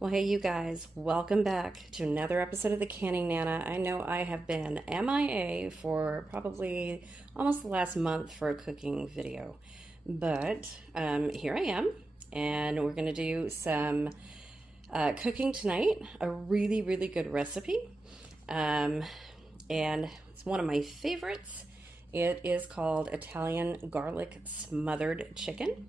Well, hey, you guys, welcome back to another episode of the Canning Nana. I know I have been MIA for probably almost the last month for a cooking video, but here I am, and we're going to do some cooking tonight. A really, really good recipe, and it's one of my favorites. It is called Italian Garlic Smothered Chicken.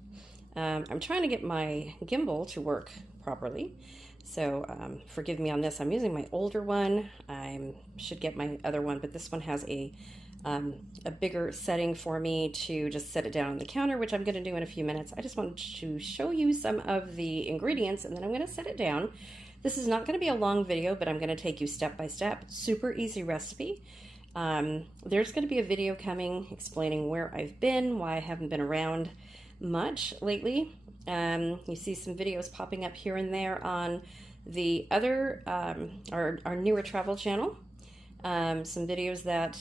I'm trying to get my gimbal to work properly, so forgive me on this. I'm using my older one. I should get my other one, but this one has a bigger setting for me to just set it down on the counter, which I'm going to do in a few minutes. I just wanted to show you some of the ingredients, and then I'm going to set it down. This is not going to be a long video, but I'm going to take you step by step. Super easy recipe. There's going to be a video coming explaining where I've been, why I haven't been around much lately. You see some videos popping up here and there on the other our newer travel channel. Some videos that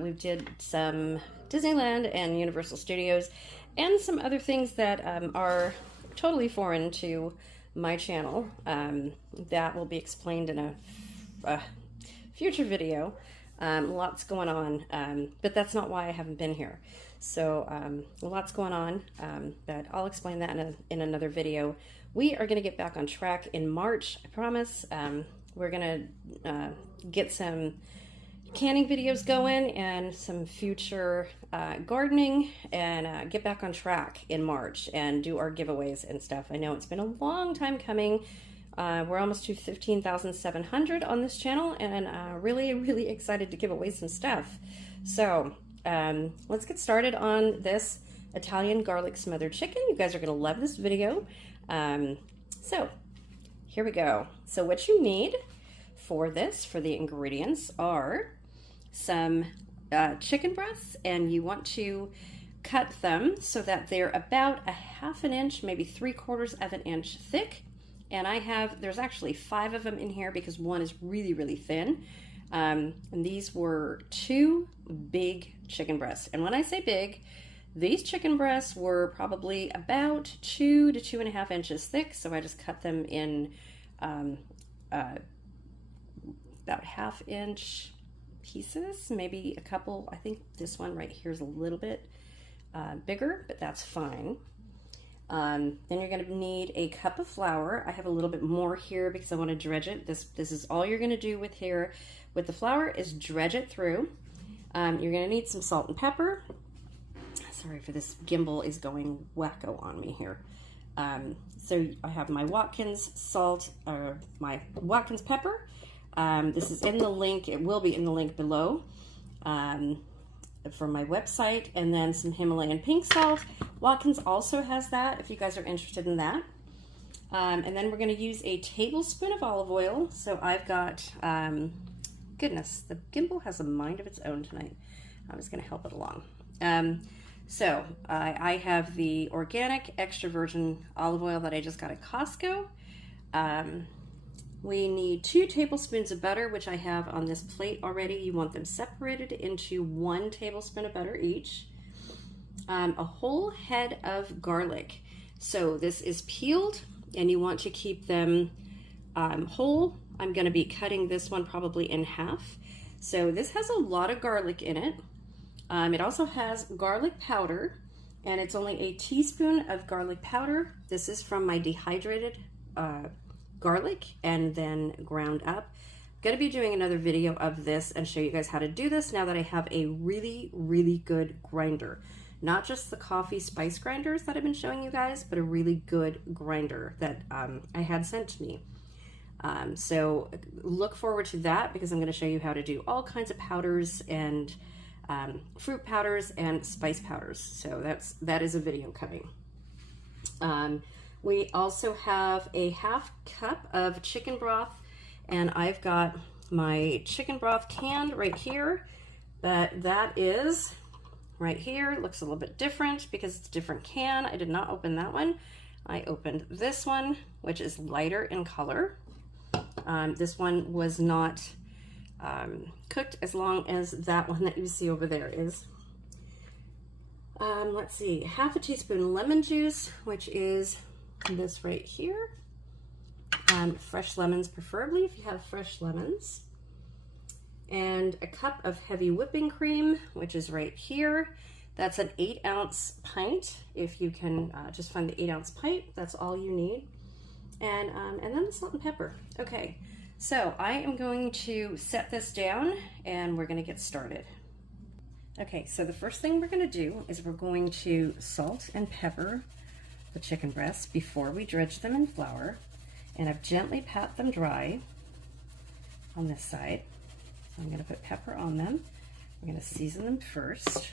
we did some Disneyland and Universal Studios, and some other things that are totally foreign to my channel that will be explained in a future video. Lots going on, but that's not why I haven't been here. So lots going on, but I'll explain that in another video. We are going to get back on track in March, I promise. We're going to get some canning videos going and some future gardening, and get back on track in March and do our giveaways and stuff. I know it's been a long time coming. We're almost to 15,700 on this channel, and really, really excited to give away some stuff. So let's get started on this Italian garlic smothered chicken. You guys are going to love this video. So here we go. So what you need for this, for the ingredients, are some chicken breasts, and you want to cut them so that they're about a ½ inch, maybe 3/4 of an inch thick. And there's actually 5 of them in here because one is really, really thin. And these were 2 big chicken breasts. And when I say big, these chicken breasts were probably about 2 to 2.5 inches thick. So I just cut them in about ½ inch pieces, maybe a couple. I think this one right here is a little bit bigger, but that's fine. Then you're going to need a cup of flour. I have a little bit more here because I want to dredge it. This is all you're going to do with the flour is dredge it through. You're going to need some salt and pepper. Sorry for this, gimbal is going wacko on me here. So I have my Watkins salt, or my Watkins pepper. This is in the link. It will be in the link below. For my website, and then some Himalayan pink salt. Watkins also has that if you guys are interested in that. And then we're going to use a tablespoon of olive oil. So I've got, goodness, the gimbal has a mind of its own tonight. I'm just going to help it along. So I have the organic extra virgin olive oil that I just got at Costco. We need 2 tablespoons of butter, which I have on this plate already. You want them separated into 1 tablespoon of butter each. A whole head of garlic. So this is peeled, and you want to keep them whole. I'm going to be cutting this one probably in half. So this has a lot of garlic in it. It also has garlic powder, and it's only a teaspoon of garlic powder. This is from my dehydrated garlic and then ground up. I'm going to be doing another video of this and show you guys how to do this now that I have a really, really good grinder. Not just the coffee spice grinders that I've been showing you guys, but a really good grinder that I had sent to me. So look forward to that, because I'm going to show you how to do all kinds of powders and fruit powders and spice powders. So that is a video coming. We also have a ½ cup of chicken broth, and I've got my chicken broth canned right here, but that is right here. It looks a little bit different because it's a different can. I did not open that one. I opened this one, which is lighter in color. This one was not cooked as long as that one that you see over there is. Let's see, ½ teaspoon lemon juice, which is this right here. Fresh lemons, preferably if you have fresh lemons. And a cup of heavy whipping cream, which is right here. That's an 8-ounce pint. If you can just find the 8-ounce pint, that's all you need. And then the salt and pepper. Okay, so I am going to set this down and we're gonna get started. Okay, so the first thing we're gonna do is we're going to salt and pepper the chicken breasts before we dredge them in flour. And I've gently pat them dry on this side. So I'm gonna put pepper on them. We're gonna season them first.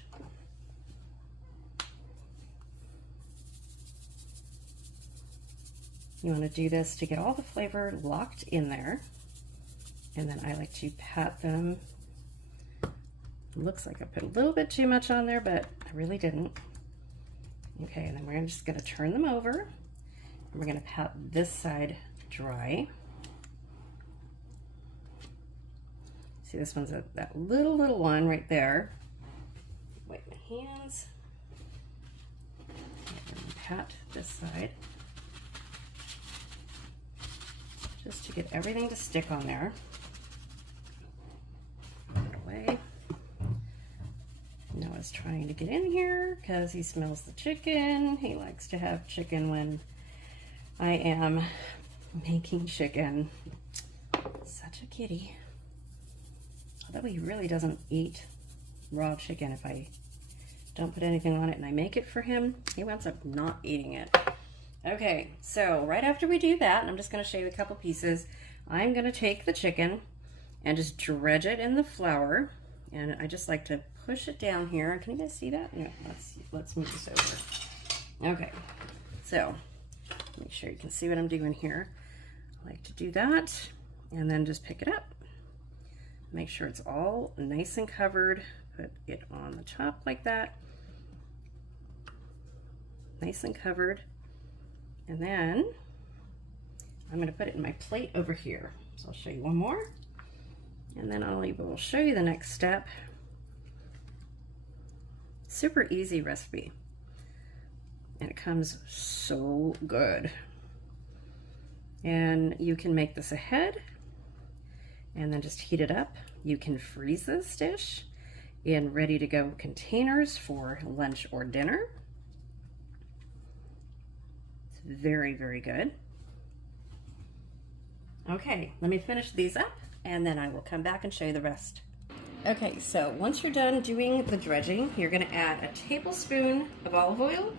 You want to do this to get all the flavor locked in there. And then I like to pat them. It looks like I put a little bit too much on there, but I really didn't. Okay, and then we're just going to turn them over. And we're going to pat this side dry. See, this one's that little one right there. Wipe my hands. And pat this side. Just to get everything to stick on there. Put it away. Noah's trying to get in here because he smells the chicken. He likes to have chicken when I am making chicken. Such a kitty. Although he really doesn't eat raw chicken if I don't put anything on it and I make it for him, he winds up not eating it. Okay, so right after we do that, and I'm just going to show you a couple pieces, I'm going to take the chicken and just dredge it in the flour. And I just like to push it down here. Can you guys see that? No, let's move this over. Okay, so make sure you can see what I'm doing here. I like to do that and then just pick it up. Make sure it's all nice and covered. Put it on the top like that. Nice and covered. And then I'm going to put it in my plate over here. So I'll show you one more. And then I will show you the next step. Super easy recipe. And it comes so good. And you can make this ahead and then just heat it up. You can freeze this dish in ready to go containers for lunch or dinner. Very, very good. Okay, let me finish these up and then I will come back and show you the rest. Okay, so once you're done doing the dredging, you're going to add a tablespoon of olive oil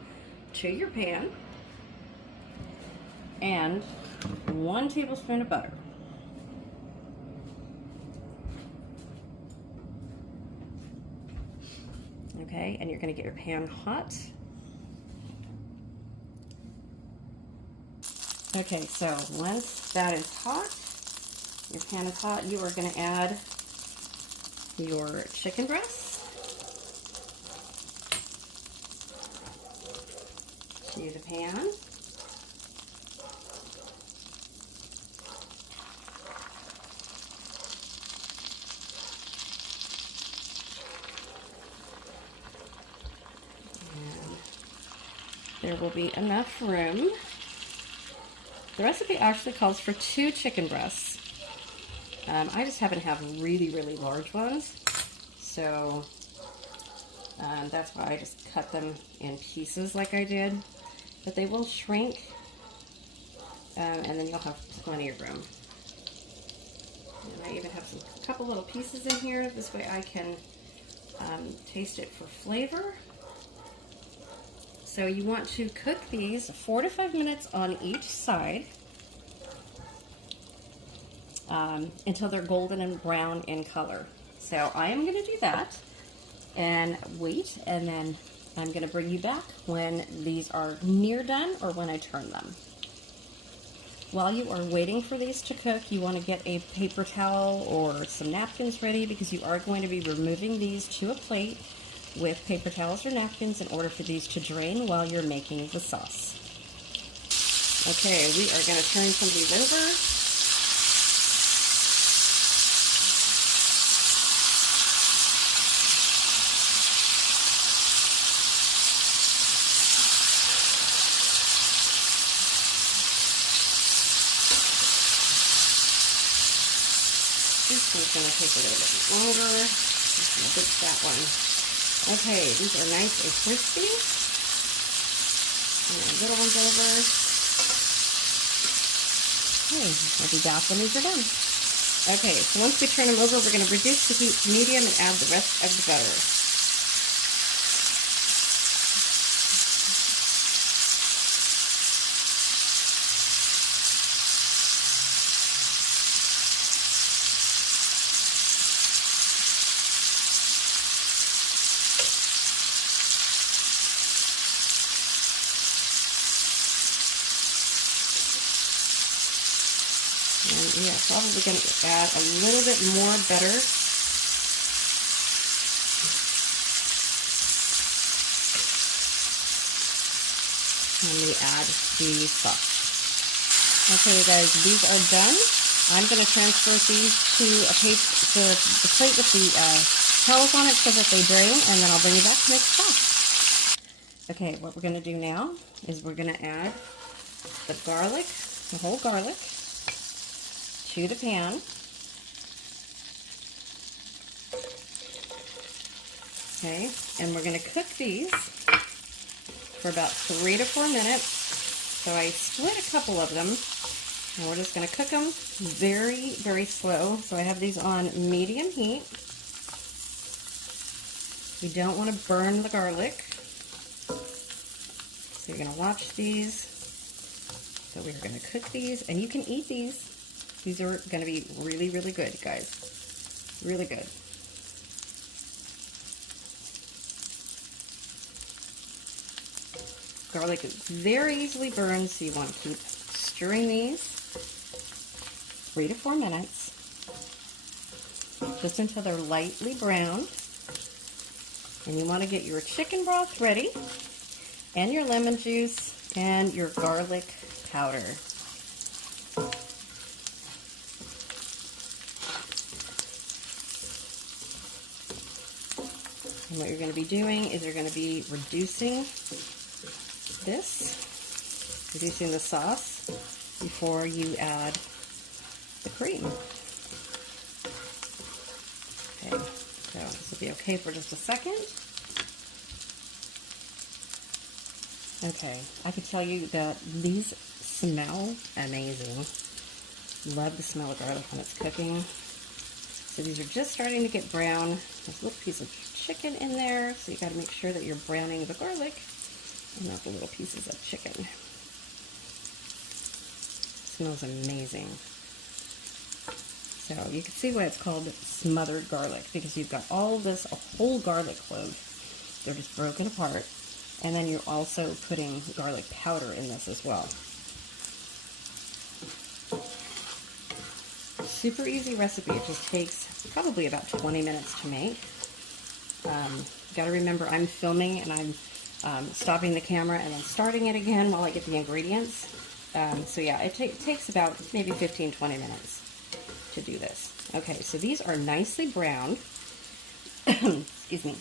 to your pan and 1 tablespoon of butter. Okay, and you're going to get your pan hot. Okay, so once that is hot, your pan is hot, you are going to add your chicken breast to the pan. And there will be enough room. The recipe actually calls for 2 chicken breasts. I just happen to have really, really large ones, so that's why I just cut them in pieces like I did. But they will shrink, and then you'll have plenty of room. And I even have a couple little pieces in here. This way I can taste it for flavor. So you want to cook these 4 to 5 minutes on each side until they're golden and brown in color. So I am going to do that and wait, and then I'm going to bring you back when these are near done or when I turn them. While you are waiting for these to cook, you want to get a paper towel or some napkins ready because you are going to be removing these to a plate with paper towels or napkins in order for these to drain while you're making the sauce. Okay, we are going to turn some of these over. It's going to take a little bit longer. Just going to dip that one. Okay, these are nice and crispy. And the little ones over. Okay, I'll be back when these are done. Okay, so once we turn them over, we're going to reduce the heat to medium and add the rest of the butter. And yeah, probably going to add a little bit more butter. And we add the sauce. Okay, guys, these are done. I'm going to transfer these to the plate with the towels on it so that they drain, and then I'll bring you back to make the sauce. Okay, what we're going to do now is we're going to add the garlic, the whole garlic, to the pan. Okay, and we're going to cook these for about 3 to 4 minutes. So I split a couple of them, and we're just going to cook them very, very slow. So I have these on medium heat. We don't want to burn the garlic. So you're going to watch these. So we're going to cook these, and you can eat these. These are going to be really, really good, guys. Really good. Garlic is very easily burned, so you want to keep stirring these 3 to 4 minutes, just until they're lightly browned. And you want to get your chicken broth ready, and your lemon juice, and your garlic powder. And what you're going to be doing is you're going to be reducing the sauce before you add the cream. Okay, so this will be okay for just a second. Okay, I can tell you that these smell amazing. Love the smell of garlic when it's cooking. So these are just starting to get brown. There's a little piece of chicken in there, so you got to make sure that you're browning the garlic and not the little pieces of chicken. Smells amazing. So you can see why it's called smothered garlic, because you've got all this, a whole garlic clove. They're just broken apart. And then you're also putting garlic powder in this as well. Super easy recipe. It just takes probably about 20 minutes to make. Got to remember I'm filming and I'm stopping the camera and then starting it again while I get the ingredients. So yeah, it takes about maybe 15-20 minutes to do this. Okay, so these are nicely browned. Excuse me.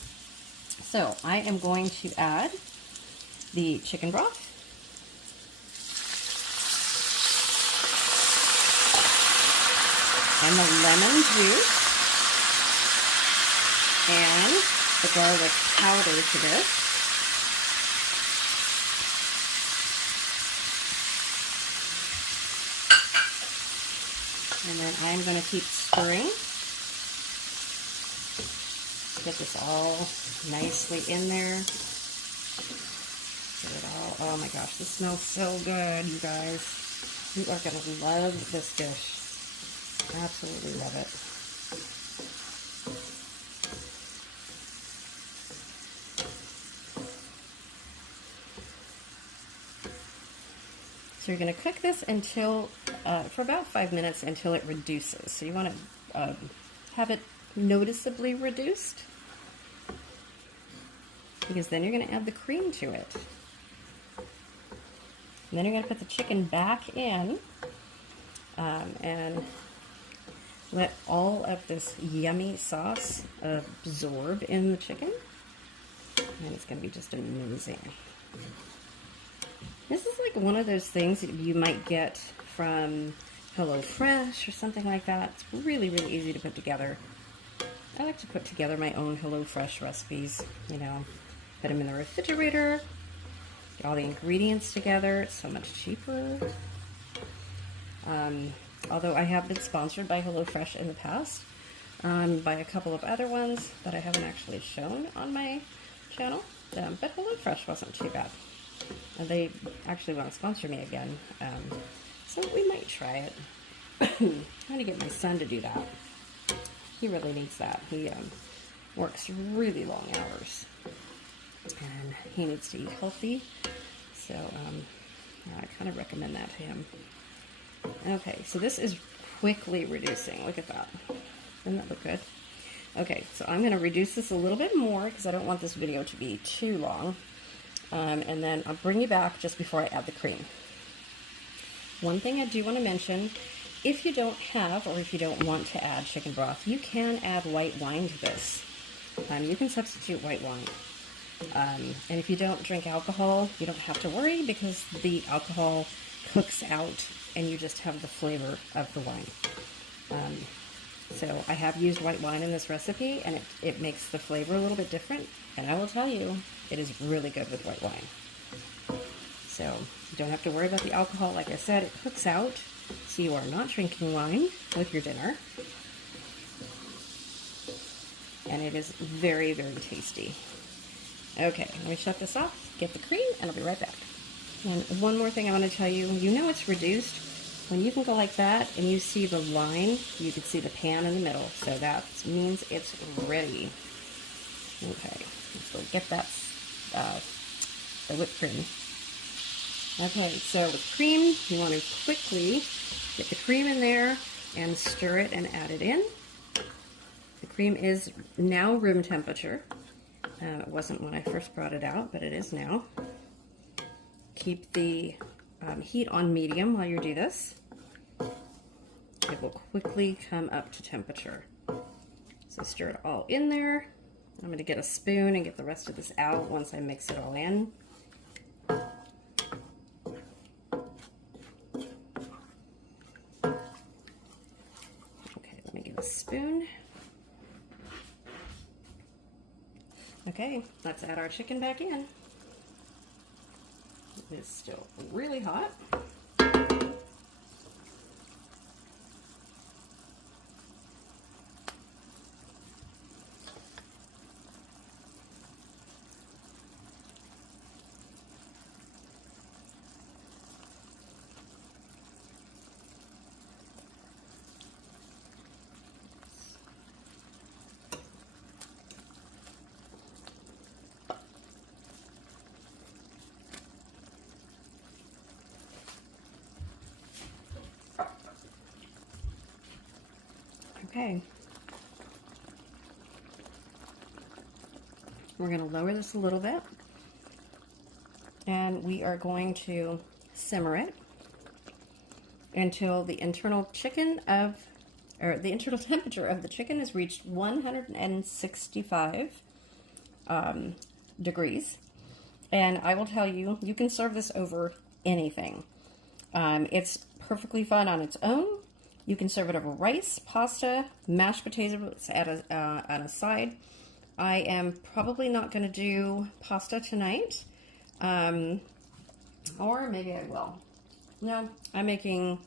So I am going to add the chicken broth. And the lemon juice. And the garlic powder to this. And then I'm going to keep stirring. Get this all nicely in there. Get it all, oh my gosh, this smells so good, you guys. You are going to love this dish. Absolutely love it. So you're going to cook this until, for about 5 minutes until it reduces. So you want to have it noticeably reduced, because then you're going to add the cream to it. And then you're going to put the chicken back in and let all of this yummy sauce absorb in the chicken. And it's going to be just amazing. This is like one of those things that you might get from HelloFresh or something like that. It's really, really easy to put together. I like to put together my own HelloFresh recipes, you know, put them in the refrigerator, get all the ingredients together. It's so much cheaper. Although I have been sponsored by HelloFresh in the past, by a couple of other ones that I haven't actually shown on my channel, but HelloFresh wasn't too bad. And they actually want to sponsor me again, so we might try it. I'm trying to get my son to do that. He really needs that. He works really long hours, and he needs to eat healthy, so I kind of recommend that to him. Okay, so this is quickly reducing. Look at that. Doesn't that look good? Okay, so I'm going to reduce this a little bit more because I don't want this video to be too long. And then I'll bring you back just before I add the cream. One thing I do want to mention, if you don't have or if you don't want to add chicken broth, you can add white wine to this. You can substitute white wine. And if you don't drink alcohol, you don't have to worry because the alcohol cooks out and you just have the flavor of the wine. So I have used white wine in this recipe, and it makes the flavor a little bit different, and I will tell you, it is really good with white wine. So you don't have to worry about the alcohol. Like I said, it cooks out, so you are not drinking wine with your dinner. And it is very, very tasty. Okay, let me shut this off, get the cream, and I'll be right back. And one more thing I want to tell you, you know it's reduced when you can go like that and you see the line, you can see the pan in the middle, so that means it's ready. Okay, let's go get that the whipped cream. Okay, so with cream, you want to quickly get the cream in there and stir it and add it in. The cream is now room temperature. It wasn't when I first brought it out, but it is now. Keep the heat on medium while you do this. It will quickly come up to temperature. So stir it all in there. I'm going to get a spoon and get the rest of this out once I mix it all in. Okay, let me get a spoon. Okay, let's add our chicken back in. It's still really hot. Okay. We're going to lower this a little bit, and we are going to simmer it until the internal the internal temperature of the chicken has reached 165 degrees. And I will tell you, you can serve this over anything. It's perfectly fine on its own. You can serve it over rice, pasta, mashed potatoes at a side. I am probably not going to do pasta tonight, or maybe I will. No, I'm making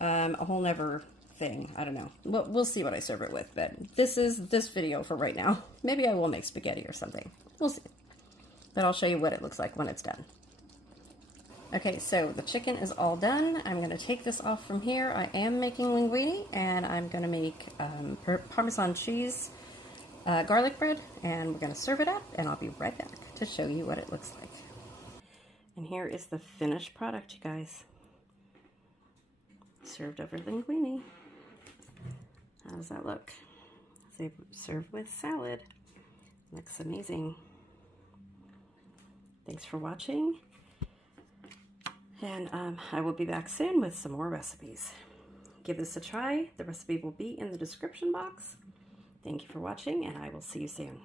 a whole nother thing. I don't know. We'll see what I serve it with, but this is this video for right now. Maybe I will make spaghetti or something. We'll see. But I'll show you what it looks like when it's done. Okay, so the chicken is all done. I'm going to take this off from here. I am making linguine, and I'm going to make Parmesan cheese garlic bread, and we're going to serve it up, and I'll be right back to show you what it looks like. And here is the finished product, you guys. Served over linguine. How does that look? Served with salad. Looks amazing. Thanks for watching. And I will be back soon with some more recipes. Give this a try. The recipe will be in the description box. Thank you for watching, and I will see you soon.